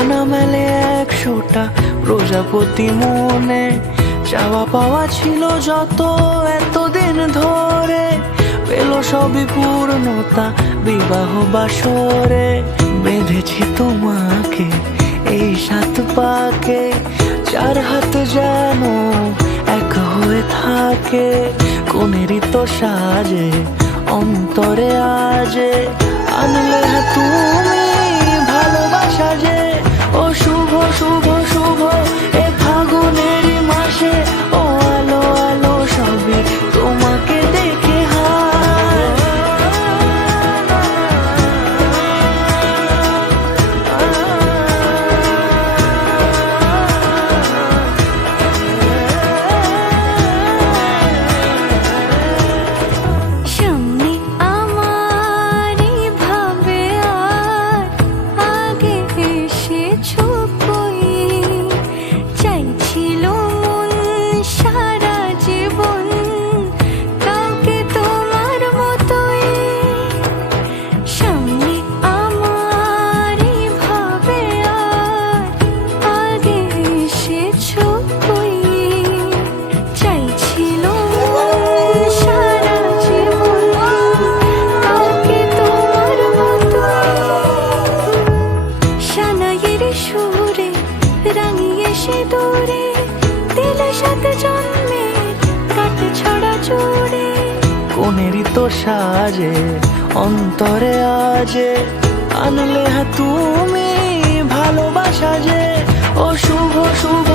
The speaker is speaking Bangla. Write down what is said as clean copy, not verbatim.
ডানা মেলে 100টা প্রজাপতি মনে, চাওয়া পাওয়া ছিল যত এতদিন ধরে, পেল সবই পূর্ণতা বিবাহ বাসরে। বেঁধেছি তোমাকে এই 7 পাকে, 4 হাত যেন এক হয়ে থাকে। কোনেরই তো সাজে অন্তরে আজে, আনলে তুমি ভালোবাসা যে। ও শুভ শুভ শুভ এ ফাগুনেরই মাসে, ও আলো আলো সবই তোমাকে দেখে দূরে দিলে 7 জন্মের কাট ছড়া জুড়ে। কোনেরই তো সাজে অন্তরে আজে, আনলে তুমি ভালোবাসা যে। ও শুভ শুভ